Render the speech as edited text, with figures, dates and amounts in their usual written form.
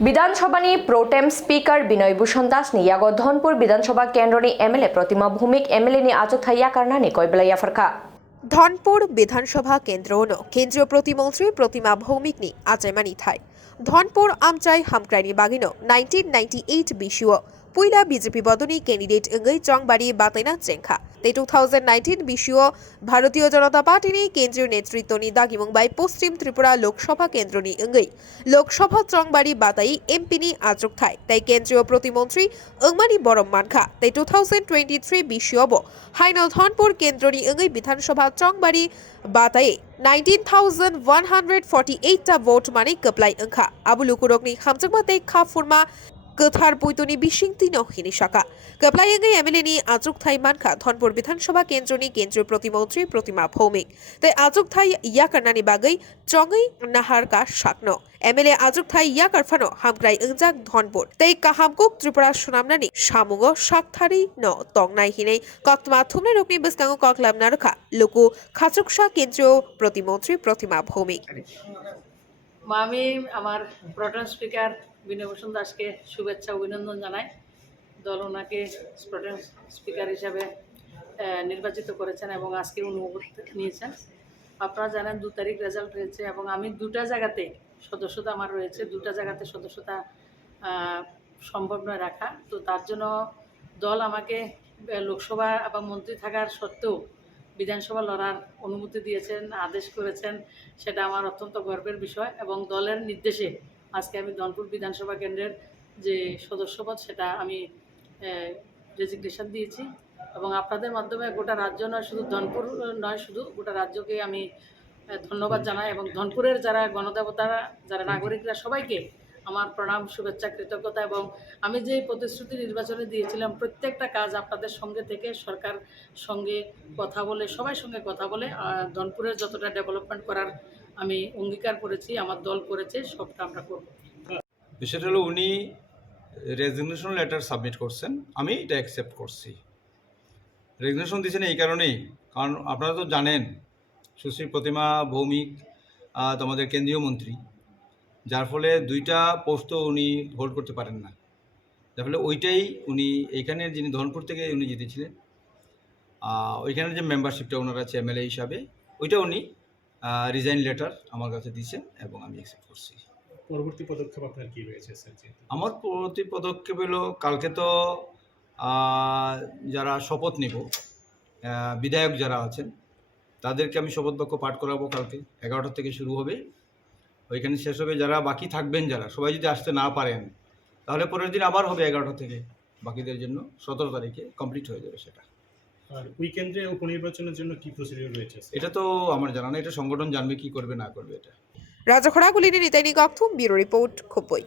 विधानसभानी pro tem speaker विनय भूषण दास ने यागो धनपुर विधानसभा केन्द्र MLA प्रतिमा Bhowmik MLA आचुकथाई याकार नानी बुलाई याफरखा धनपुर विधानसभा केन्द्र केन्द्रीय प्रतिमंत्री प्रतिमा भौमिक नि आचायमानी थाय धनपुर आमचाई हामक्राइनि बागिनो 1998 बिशुओ पुइला बीजेपी बदनी कैंडिडेट इंगई चंगबाड़ी बातैना चेंखा ते 2019 बिशुओ भारतीय जनता पार्टी केंद्रीय नेतृत्व नि दागिमुंगबाई पश्चिम त्रिपुरा लोकसभा केंद्र नि इंगई लोकसभा चंगबाड़ी बाताई एमपी नि आचुकथाई ताई केंद्रीय प्रतिमंत्री अंगमानी बरम मानखा ते 2023 बिशुओ हाइनो धनपुर केंद्र नि इंगई विधानसभा चंगबाड़ी बाताई 19,148 टा वोट माने कपलाई अंखा आबुलुकुरकनि हामजोंमाते खाफुरमा कथार पुइतुनी बिशिंग तीनो हिनी शाखा कपलायंगे एमएलए नि आचुकथाई मानखा धनपुर विधानसभा केंद्र नि केंद्रीय प्रतिमंत्री प्रतिमा भौमिक ताई आचुकथाई याकार नानी बागै चंगै नाहारका शाकनो एमएलए आचुकथाई याकार फानो हामक्राइ अंजाक धनपुर ताई काहामकुक त्रिपुरा सुनामनानि सामुगो शाकथारि न तंगनाय हिनै कक्तमा थुमनाय रोकनि बसकांगो कक्लामना रखा लुकु खाचुकसा केंद्रीय प्रतिमंत्री प्रतिमा भौमिक আমি আমার প্রোটেম স্পিকার বিনয় ভূষণ দাসকে শুভেচ্ছা অভিনন্দন জানাই। দল ওনাকে প্রোটেম স্পিকার হিসাবে নির্বাচিত করেছেন এবং আজকে অনুমোদন নিয়েছেন। আপনারা জানেন 2 তারিখ রেজাল্ট হয়েছে এবং আমি দুটা জায়গাতে সদস্যতা আমার রয়েছে, দুটা জায়গাতে সদস্যতা সম্ভব নয় রাখা। তো তার জন্য দল আমাকে লোকসভা এবং মন্ত্রী থাকার সত্ত্বেও বিধানসভা লড়ার অনুমতি দিয়েছেন, আদেশ করেছেন, সেটা আমার অত্যন্ত গর্বের বিষয় এবং দলের নির্দেশে আজকে আমি ধনপুর বিধানসভা কেন্দ্রের যে সদস্যপদ সেটা আমি রেজিগনেশন দিয়েছি এবং আপনাদের মাধ্যমে গোটা রাজ্য নয়, শুধু ধনপুর নয়, শুধু গোটা রাজ্যকে আমি ধন্যবাদ জানাই এবং ধনপুরের যারা গণদেবতারা, যারা নাগরিকরা, সবাইকে আমার প্রণাম, শুভেচ্ছা, কৃতজ্ঞতা। এবং আমি যে প্রতিশ্রুতি নির্বাচনে দিয়েছিলাম প্রত্যেকটা কাজ আপনাদের সঙ্গে থেকে সরকার সঙ্গে কথা বলে, সবাই সঙ্গে কথা বলে ধনপুরের যতটা ডেভেলপমেন্ট করার আমি অঙ্গীকার করেছি, আমার দল করেছে, সবটা আমরা করব। বিষয়টা হলো উনি রেজিগনেশন লেটার সাবমিট করছেন, আমি এটা অ্যাকসেপ্ট করছি। রেজিগনেশন দিয়েছেন এই কারণেই, কারণ আপনারা তো জানেন সুশ্রী প্রতিমা ভৌমিক তোমাদের কেন্দ্রীয় মন্ত্রী, যার ফলে 2টা পোস্টও উনি হোল্ড করতে পারেন না। যার ফলে ওইটাই উনি এইখানে যিনি ধনপুর থেকে উনি জিতেছিলেন, ওইখানের যে মেম্বারশিপটা ওনার আছে এমএলএ হিসাবে, ওইটা উনি রিজাইন লেটার আমার কাছে দিয়েছেন এবং আমি অ্যাকসেপ্ট করছি। পরবর্তী পদক্ষেপ আপনার কি রয়েছে স্যার? আমার পরবর্তী পদক্ষেপ হলো কালকে তো যারা শপথ নেব, বিধায়ক যারা আছেন তাদেরকে আমি শপথ বাক্য পাঠ করাবো। কালকে 11টা থেকে শুরু হবে, ওইখানে শেষ হবে। যারা বাকি থাকবেন, যারা সবাই যদি আসতে না পারেন, তাহলে পরের দিন আবার হবে 11টা থেকে, বাকিদের জন্য 17 তারিখে কমপ্লিট হয়ে যাবে সেটা। আর উইকেন্ডে উপনির্বাচনের জন্য কি প্রসিডিউর রয়েছে? এটা তো আমার জানা না, এটা সংগঠন জানবে কি করবে না করবে। এটা রাজাখড়াগুলিনি নিতাইনি কক্থুম ব্যুরো রিপোর্ট খুম্পুই।